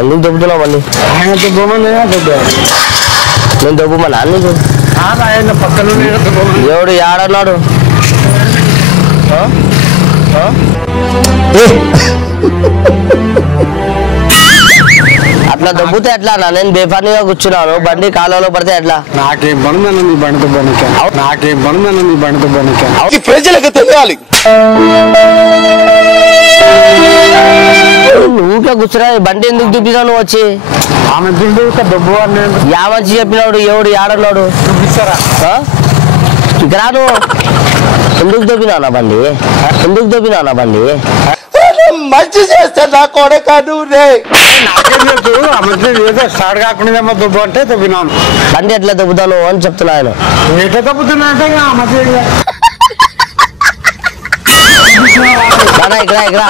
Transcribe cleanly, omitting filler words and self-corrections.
ఎందుకు దొబ్బుతున్నావు మళ్ళీ? నేను దొబ్బమన్నా నీకు? ఎవడు ఏడన్నాడు? అట్లా దొబ్బుతే ఎట్లా? నేను బేఫానీగా కూర్చున్నాను, బండి కాలంలో పడితే ఎట్లా? నాకేం పనుందన్న నీ బండితో బనిక, నాకేం పనుందన్న నీ బండితో బనిక. ప్రజలకు తెలియాలి. ఊరికే కూర్చున్నా, బండి ఎందుకు దుబ్బినా నువ్వు వచ్చి? ఆమె దుడ్డు దొబ్బు అని యా మంచి చెప్పినాడు, ఎవడు ఏడన్నాడు? చూపిస్తారా? ఇక్కడ నువ్వు ఎందుకు దొబ్బినా నా బండి? ఎందుకు దొబ్బినా నా బండి? మంచి చేస్తే నా కొడకాడు రే. నాకేం తెలుసు, ఆమె ఏదో స్టార్ట్ కాకుండా దొబ్బు అంటే దొబ్బినాను. బండి ఎట్లా దొబ్బుతాను అని చెప్తున్నాను. ఎట్లా దొబ్బుతున్నా అంటే ఇక్కడ